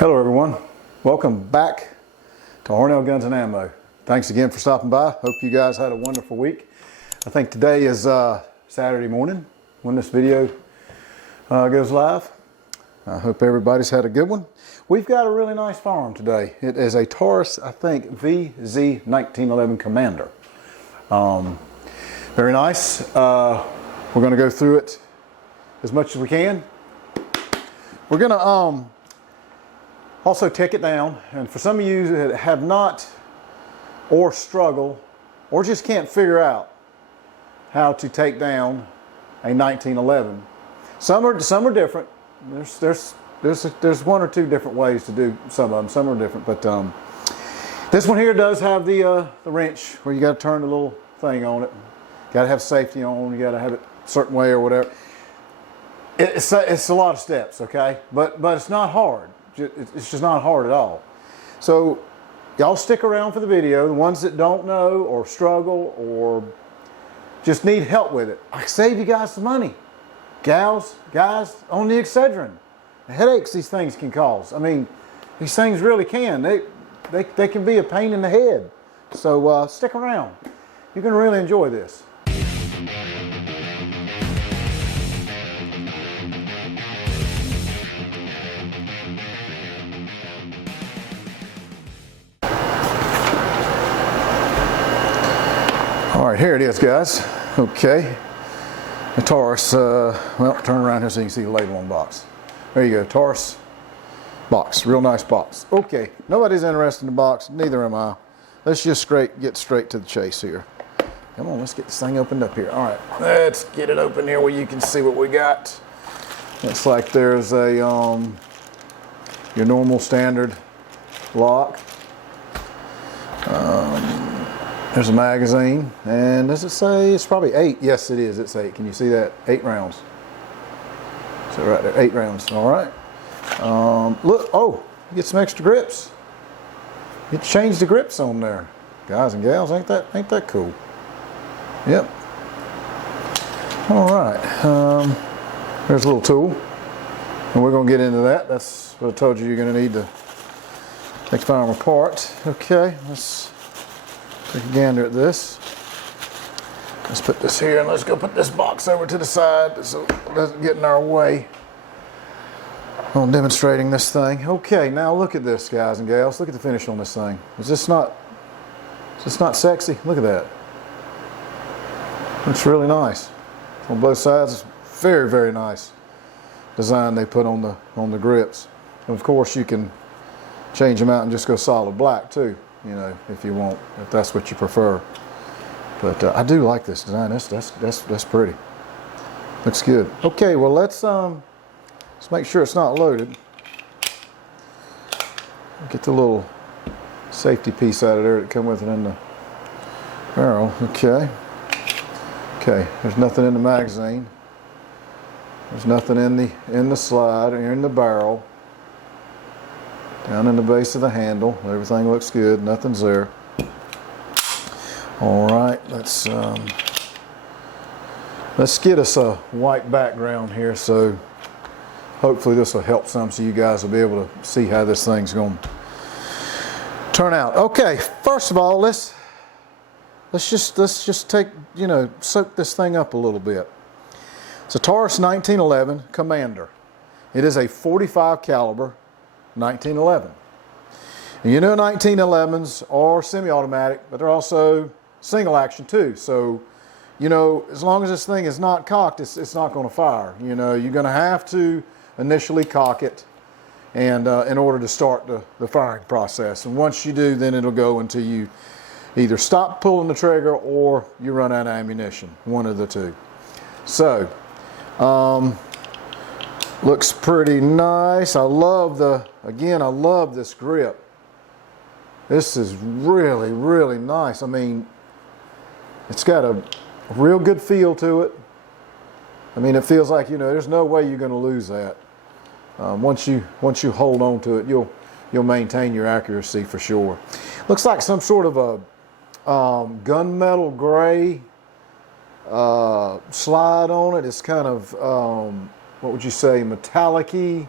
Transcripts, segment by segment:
Hello everyone, welcome back to Hornell Guns and Ammo. Thanks again for stopping by. Hope you guys had a wonderful week. I think today is Saturday morning when this video goes live. I hope everybody's had a good one. We've got a really nice firearm today. It is a Taurus, I think, VZ 1911 Commander. Very nice. We're going to go through it as much as we can. We're going to also take it down, and for some of you that have not or struggle or just can't figure out how to take down a 1911, some are different. There's one or two different ways to do some of them. Some are different, but this one here does have the wrench where you got to turn the little thing on it. Got to have safety on. You got to have it a certain way or whatever. It's a lot of steps, okay, but it's not hard. It's just not hard at all. So y'all stick around for the video. The ones that don't know or struggle or just need help with it, I save you guys some money. Gals, guys, on the Excedrin. The headaches these things can cause. I mean, these things really can. They can be a pain in the head. So stick around. You're going to really enjoy this. All right, here it is, guys. Okay, the Taurus, well, turn around here so you can see the label on the box. There you go, Taurus box, real nice box. Okay, nobody's interested in the box, neither am I. Let's just get straight to the chase here. Come on, let's get this thing opened up here. All right, let's get it open here where you can see what we got. Looks like there's a, your normal standard lock. There's a magazine, and does it say it's probably 8? Yes, it is. It's 8. Can you see that? 8 rounds. So right there, 8 rounds. All right. Look, oh, you get some extra grips. You change the grips on there, guys and gals. Ain't that cool? Yep. All right. There's a little tool, and we're gonna get into that. That's what I told you. You're gonna need to take the firearm apart. Okay. Let's take a gander at this. Let's put this here and let's go put this box over to the side so it doesn't get in our way on demonstrating this thing. Okay, now look at this, guys and gals. Look at the finish on this thing. Is this not sexy? Look at that. Looks really nice. On both sides, it's very, very nice design they put on the grips. And of course you can change them out and just go solid black too. You know, if you want, if that's what you prefer. But I do like this design. That's pretty. Looks good. Okay, well let's make sure it's not loaded. Get the little safety piece out of there that come with it in the barrel. Okay. Okay. There's nothing in the magazine. There's nothing in the slide or in the barrel. Down in the base of the handle, everything looks good, nothing's there. All right, let's get us a white background here, so hopefully this will help some, so you guys will be able to see how this thing's going to turn out. Okay, first of all, let's just take, you know, soak this thing up a little bit. It's a Taurus 1911 Commander. It is a 45 caliber 1911. And you know 1911s are semi-automatic, but they're also single action too. So, you know, as long as this thing is not cocked, it's not going to fire. You know, you're going to have to initially cock it, and in order to start the firing process. And once you do, then it'll go until you either stop pulling the trigger or you run out of ammunition. One of the two. So, looks pretty nice. I love this grip. This is really, really nice. I mean, it's got a real good feel to it. I mean, it feels like, you know, there's no way you're going to lose that. Once you hold on to it, you'll maintain your accuracy for sure. Looks like some sort of a gunmetal gray slide on it. It's kind of what would you say, metallic-y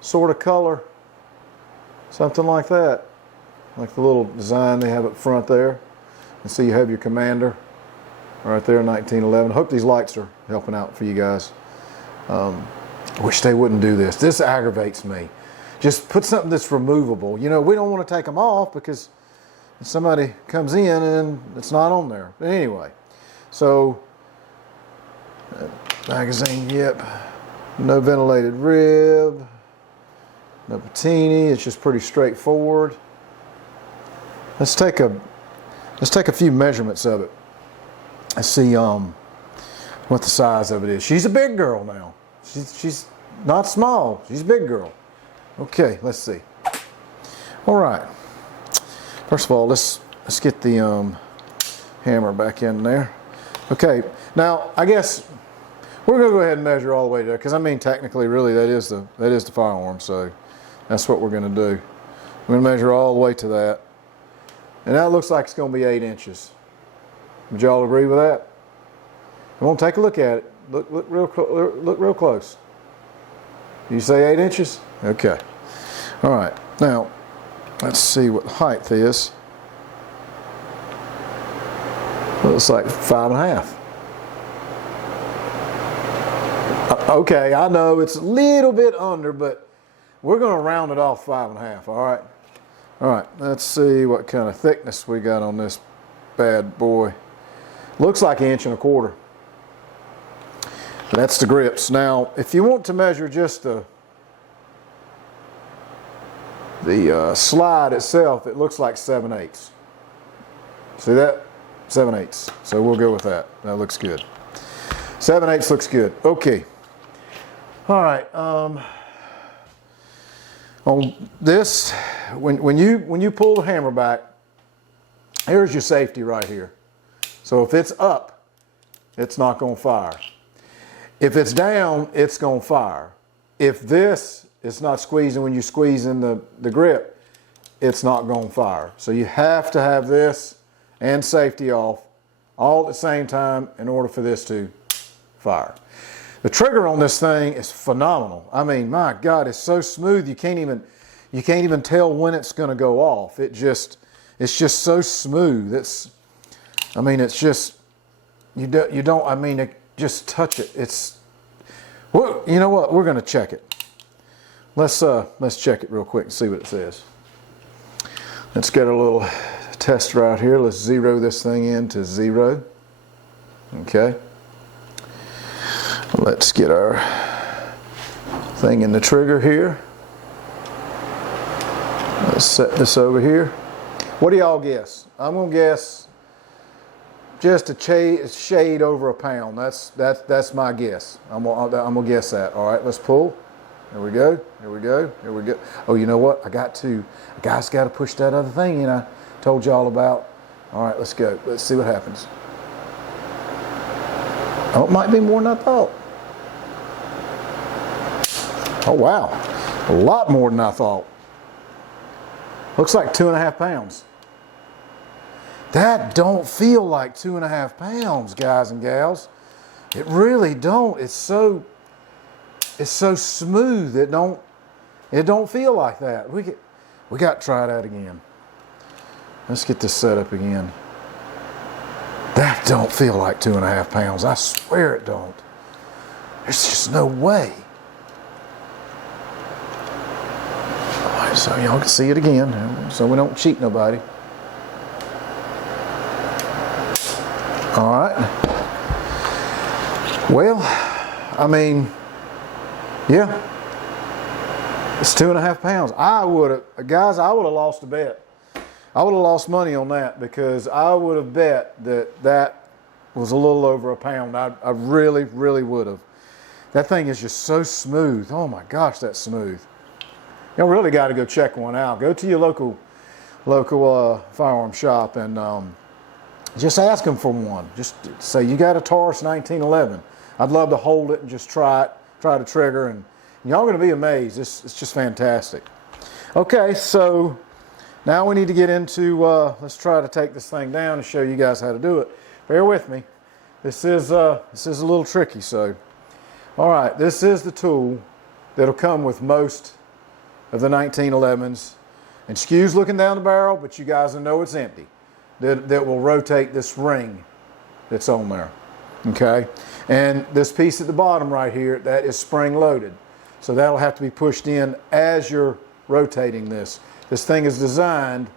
sort of color. Something like that. Like the little design they have up front there. And see you have your Commander right there, 1911. Hope these lights are helping out for you guys. I wish they wouldn't do this. This aggravates me. Just put something that's removable. You know, we don't want to take them off because somebody comes in and it's not on there. But anyway, so magazine, yep. No ventilated rib. No patini. It's just pretty straightforward. Let's take a few measurements of it. Let's see what the size of it is. She's a big girl now. She's not small. She's a big girl. Okay, let's see. All right. First of all, let's get the hammer back in there. Okay. Now, I guess we're gonna go ahead and measure all the way there, because I mean, technically, really, that is the firearm. So that's what we're gonna do. We're gonna measure all the way to that, and that looks like it's gonna be 8 inches. Would y'all agree with that? I'm gonna take a look at it. Look real close. You say 8 inches? Okay. All right. Now, let's see what the height is. Looks like 5.5. Okay, I know it's a little bit under, but we're going to round it off 5.5. All right. All right. Let's see what kind of thickness we got on this bad boy. Looks like 1.25 inches. That's the grips. Now, if you want to measure just the slide itself, it looks like 7/8. See that? 7/8. So we'll go with that. That looks good. 7/8 looks good. Okay. All right. On this, when you pull the hammer back, here's your safety right here. So if it's up, it's not going to fire. If it's down, it's going to fire. If this is not squeezing when you squeeze in the grip, it's not going to fire. So you have to have this and safety off all at the same time in order for this to fire. The trigger on this thing is phenomenal. I mean, my God, it's so smooth you can't even tell when it's going to go off. It's just so smooth. It's just you don't. I mean, just touch it. Well, you know what? We're going to check it. Let's check it real quick and see what it says. Let's get a little tester out here. Let's zero this thing into 0. Okay. Let's get our thing in the trigger here. Let's set this over here. What do y'all guess? I'm gonna guess just a shade over a pound. That's my guess. I'm gonna guess that. All right, let's pull. There we go. Here we go. Here we go. Oh, you know what? I guys got to push that other thing in. I told y'all about. All right, let's go. Let's see what happens. Oh, it might be more than I thought. Oh wow, a lot more than I thought. Looks like 2.5 pounds. That don't feel like 2.5 pounds, guys and gals. It really don't. It's so smooth. It don't feel like that. We got to try that again. Let's get this set up again. That don't feel like 2.5 pounds. I swear it don't. There's just no way. All right, so y'all can see it again, so we don't cheat nobody. All right. Well, I mean, yeah, it's 2.5 pounds. Guys, I would have lost a bet. I would have lost money on that because I would have bet that was a little over a pound. I really, really would have. That thing is just so smooth. Oh my gosh, that's smooth. You really got to go check one out. Go to your local firearm shop and just ask them for one. Just say you got a Taurus 1911. I'd love to hold it and just try the trigger, and y'all going to be amazed. It's just fantastic. Okay, so now we need to get into, let's try to take this thing down and show you guys how to do it. Bear with me. This is a little tricky, so. All right, this is the tool that'll come with most of the 1911s. And skew's looking down the barrel, but you guys will know it's empty. That will rotate this ring that's on there. Okay? And this piece at the bottom right here, that is spring loaded. So that'll have to be pushed in as you're rotating this. This thing is designed,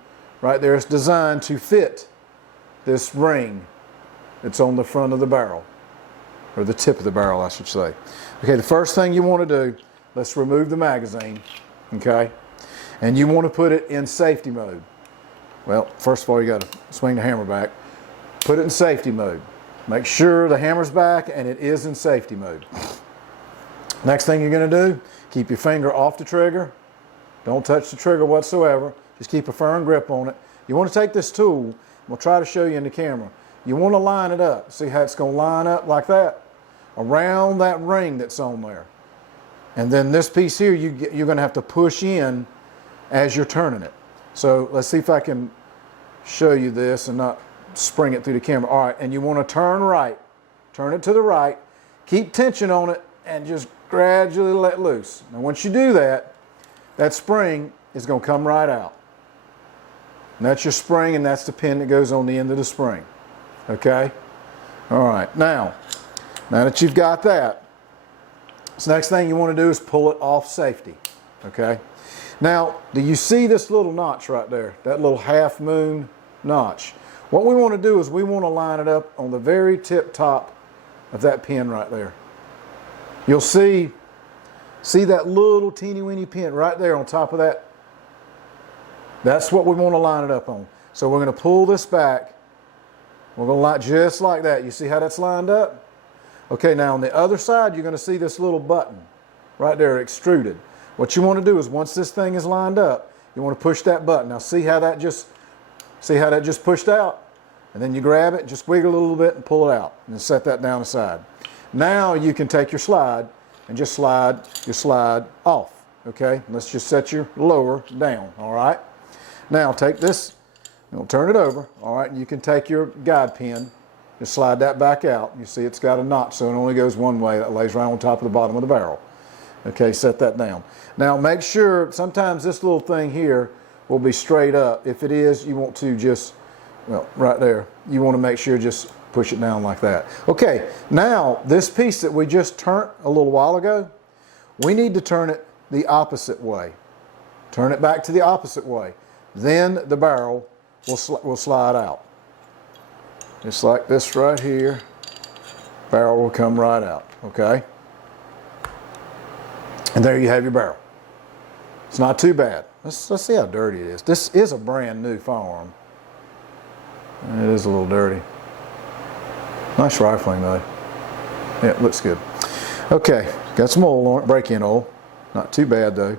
right there, it's designed to fit this ring that's on the front of the barrel. Or the tip of the barrel, I should say. Okay, the first thing you want to do, let's remove the magazine. Okay? And you want to put it in safety mode. Well, first of all, you got to swing the hammer back. Put it in safety mode. Make sure the hammer's back and it is in safety mode. Next thing you're going to do, keep your finger off the trigger. Don't touch the trigger whatsoever. Just keep a firm grip on it. You want to take this tool, we'll try to show you in the camera. You want to line it up. See how it's going to line up like that? Around that ring that's on there. And then this piece here, you're going to have to push in as you're turning it. So let's see if I can show you this and not spring it through the camera. All right, and you want to turn right. Turn it to the right. Keep tension on it and just gradually let loose. Now once you do that, that spring is going to come right out. And that's your spring, and that's the pin that goes on the end of the spring. Okay? All right, now that you've got that, this next thing you want to do is pull it off safety. Okay? Now, do you see this little notch right there? That little half moon notch. What we want to do is we want to line it up on the very tip top of that pin right there. You'll see that little teeny weeny pin right there on top of that? That's what we want to line it up on. So we're going to pull this back. We're going to line just like that. You see how that's lined up? Okay, now on the other side, you're going to see this little button right there extruded. What you want to do is once this thing is lined up, you want to push that button. Now see how that just pushed out? And then you grab it, just wiggle a little bit and pull it out. And set that down aside. Now you can take your slide and just slide your slide off. Okay, let's just set your lower down. All right. Now take this, you'll turn it over. All right, and you can take your guide pin, just slide that back out. You see it's got a notch, so it only goes one way. That lays right on top of the bottom of the barrel. Okay, set that down. Now make sure, sometimes this little thing here will be straight up. If it is, you want to just, well, right there, you want to make sure just push it down like that. Okay, now this piece that we just turned a little while ago, we need to turn it the opposite way. Turn it back to the opposite way. Then the barrel will slide out. Just like this right here, barrel will come right out, okay? And there you have your barrel. It's not too bad. Let's see how dirty it is. This is a brand new firearm. It is a little dirty. Nice rifling though. Yeah, it looks good. Okay, got some oil on it, break-in oil. Not too bad though.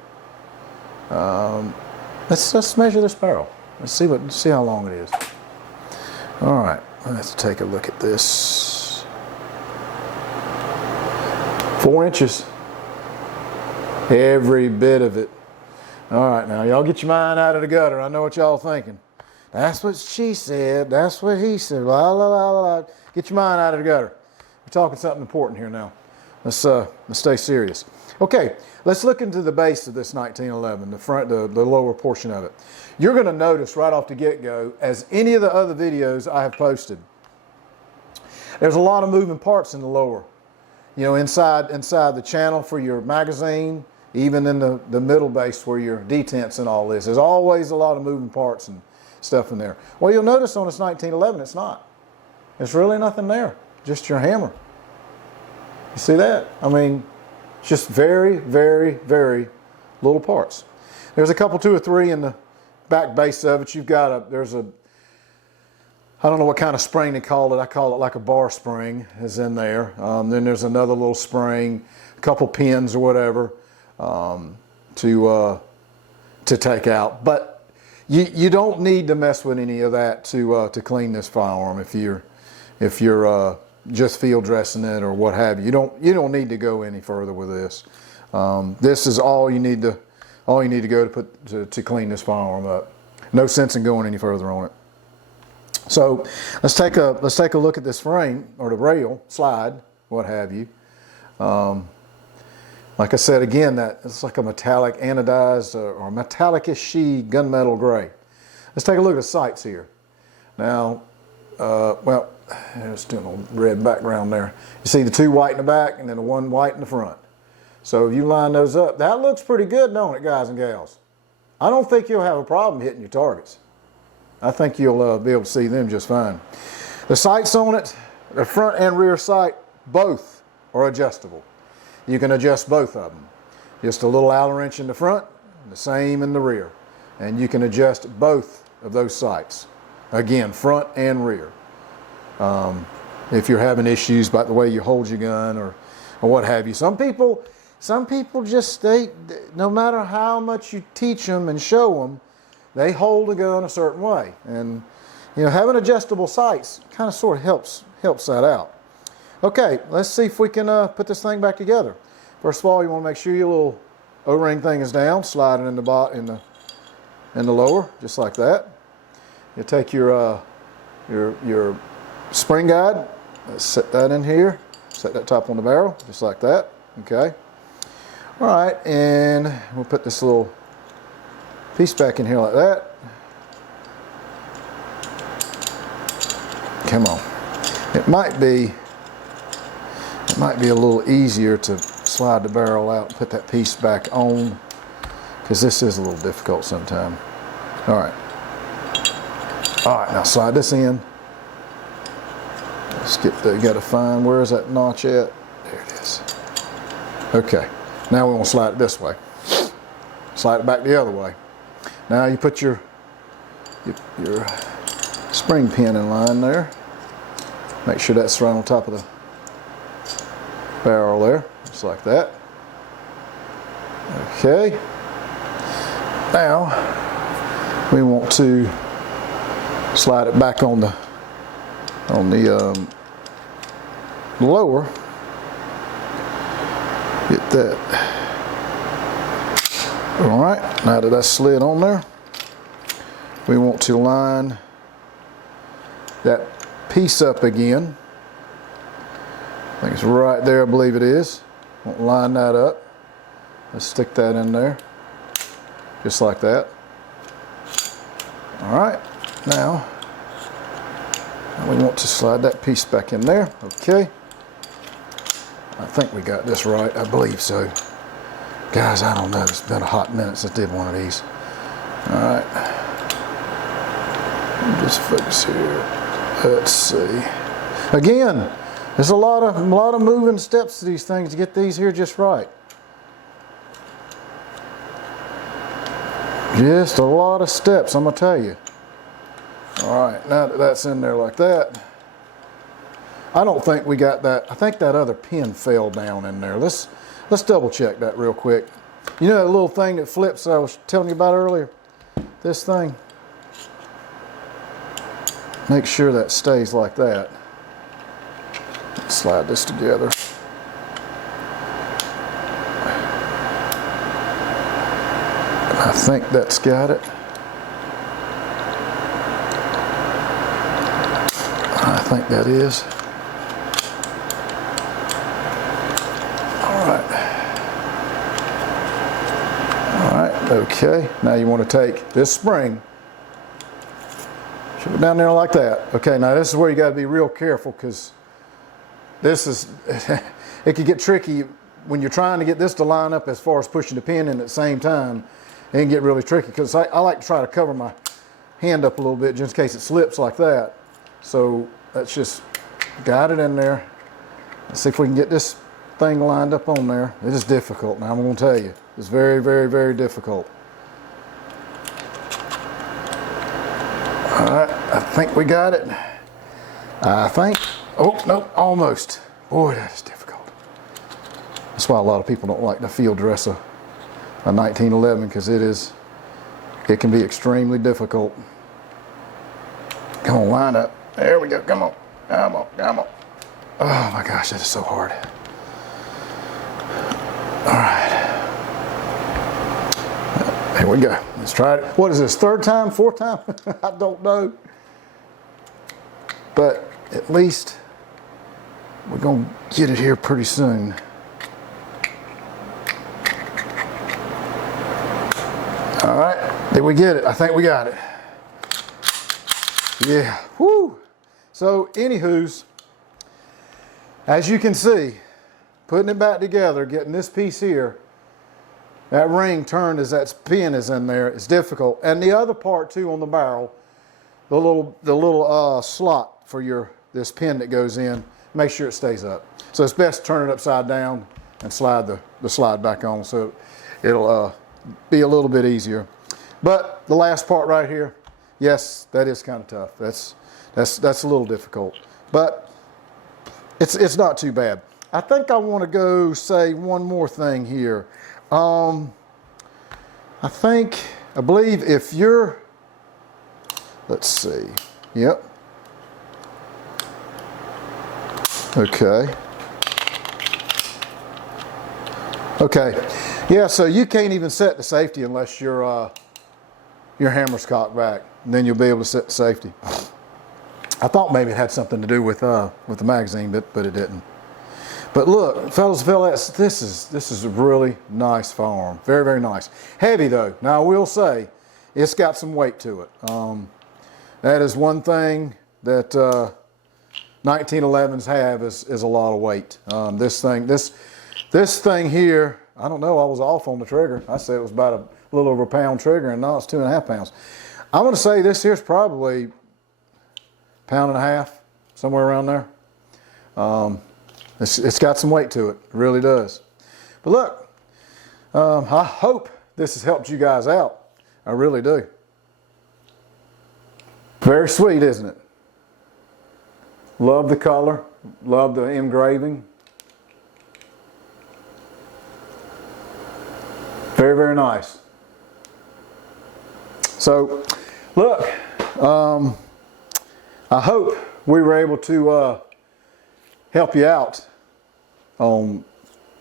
Let's measure this barrel. Let's see how long it is. All right, let's take a look at this. 4 inches. Every bit of it. All right, now y'all get your mind out of the gutter. I know what y'all thinking. That's what she said. That's what he said. Blah, blah, blah, blah. Get your mind out of the gutter. We're talking something important here now. Let's stay serious. Okay, let's look into the base of this 1911, the front, the lower portion of it. You're going to notice right off the get-go, as any of the other videos I have posted, there's a lot of moving parts in the lower. You know, inside the channel for your magazine, even in the middle base where your detents and all this. There's always a lot of moving parts and stuff in there. Well, you'll notice on this 1911, it's not. There's really nothing there, just your hammer. You see that? I mean, just very, very, very little parts. There's a couple, 2 or 3 in the back base of it. You've got there's a, I don't know what kind of spring they call it. I call it like a bar spring is in there. Then there's another little spring, a couple pins or whatever to take out. But you don't need to mess with any of that to clean this firearm if you're just field dressing it or what have you. You don't need to go any further with this. This is all you need to go to clean this firearm up. No sense in going any further on it. So let's take a look at this frame or the rail slide, what have you. Like I said again, that it's like a metallic anodized or metallic-ish gunmetal gray. Let's take a look at the sights here. Now, well, it's doing a red background there. You see the two white in the back and then the one white in the front. So if you line those up, that looks pretty good, don't it, guys and gals? I don't think you'll have a problem hitting your targets. I think you'll be able to see them just fine. The sights on it, the front and rear sight, both are adjustable. You can adjust both of them. Just a little Allen wrench in the front, and the same in the rear. And you can adjust both of those sights. Again, front and rear. If you're having issues about the way you hold your gun or what have you. Some people just, no matter how much you teach them and show them, they hold the gun a certain way. And having adjustable sights kind of sort of helps that out. Okay, let's see if we can put this thing back together. First of all, you want to make sure your little O-ring thing is down. Slide it in the lower, just like that. You take your spring guide. Let's set that in here. Set that top on the barrel, just like that. Okay. All right, and we'll put this little piece back in here like that. Come on. It might be a little easier to slide the barrel out and put that piece back on, because this is a little difficult sometimes. All right, now slide this in. Let's you got to find, where is that notch at? There it is. Okay, now we want to slide it this way. Slide it back the other way. Now you put your spring pin in line there. Make sure that's right on top of the barrel there, just like that. Okay. Now we want to slide it back on the lower. Get that. All right. Now that that's slid on there, we want to line that piece up again. I think it's right there, I believe it is. We'll line that up. Let's stick that in there, just like that. All right, now we want to slide that piece back in there. Okay, I think we got this right, I believe so. Guys, I don't know, it's been a hot minute since I did one of these. All right, just focus here. Let's see. Again, there's a lot of moving steps to these things to get these here just right. Just a lot of steps, I'm gonna tell you. All right, now that that's in there like that, I don't think we got that. I think that other pin fell down in there. Let's double check that real quick. You know that little thing that flips that I was telling you about earlier? This thing. Make sure that stays like that. Slide this together. I think that's got it. I think that is. All right, okay. Now you want to take this spring, shove it down there like that. Okay, now this is where you got to be real careful, because this is, it can get tricky when you're trying to get this to line up as far as pushing the pin in at the same time. It can get really tricky, because I like to try to cover my hand up a little bit just in case it slips like that. So let's just guide it in there. Let's see if we can get this thing lined up on there. It is difficult now, I'm going to tell you. It's very, very, very difficult. All right, I think we got it. I think. Oh, no, almost. Boy, that is difficult. That's why a lot of people don't like to field dress a 1911, because it can be extremely difficult. Come on, line up. There we go, come on. Come on, come on. Oh my gosh, that is so hard. All right. Here we go. Let's try it. What is this, third time, fourth time? I don't know. But at least we're going to get it here pretty soon. All right, did we get it? I think we got it. Yeah, whoo. So anywho's, as you can see, putting it back together, getting this piece here, that ring turned as that pin is in there, it's difficult. And the other part too on the barrel, the little slot for this pin that goes in, make sure it stays up. So it's best to turn it upside down and slide the slide back on, so it'll be a little bit easier. But the last part right here, yes, that is kind of tough. That's a little difficult, but it's not too bad. I think I want to go say one more thing here. I believe if you're, let's see, yep. Okay. Okay. Yeah, so you can't even set the safety unless your hammer's cocked back, and then you'll be able to set the safety. I thought maybe it had something to do with the magazine, but it didn't. But look, fellas and fellas, this is a really nice firearm. Very, very nice. Heavy though. Now I will say, it's got some weight to it. That is one thing that 1911s have is a lot of weight. This thing here, I don't know, I was off on the trigger. I said it was about a little over a pound trigger, and now it's 2.5 pounds. I'm going to say this here's probably 1.5 pounds, somewhere around there. It's got some weight to it. It really does. But look, I hope this has helped you guys out. I really do. Very sweet, isn't it? Love the color. Love the engraving. Very, very nice. So, look, I hope we were able to help you out on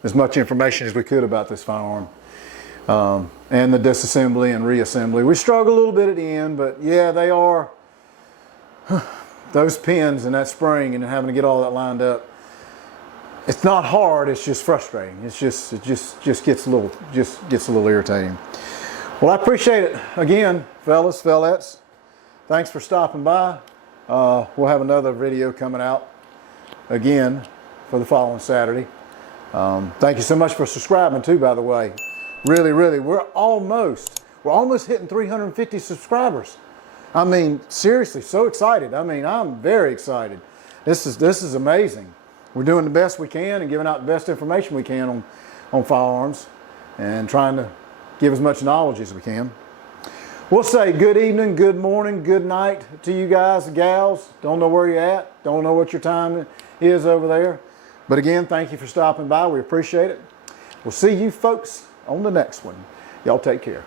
as much information as we could about this firearm and the disassembly and reassembly. We struggled a little bit at the end, but yeah, they are those pins and that spring and having to get all that lined up. It's not hard, it's just frustrating. It just gets a little irritating. Well, I appreciate it again, fellas, fellettes. Thanks for stopping by. We'll have another video coming out again for the following Saturday. Thank you so much for subscribing too, by the way. Really, really, we're almost hitting 350 subscribers. I mean, seriously, so excited. I mean, I'm very excited. This is amazing. We're doing the best we can and giving out the best information we can on firearms and trying to give as much knowledge as we can. We'll say good evening, good morning, good night to you guys, gals. Don't know where you're at. Don't know what your time is over there. But again, thank you for stopping by. We appreciate it. We'll see you folks on the next one. Y'all take care.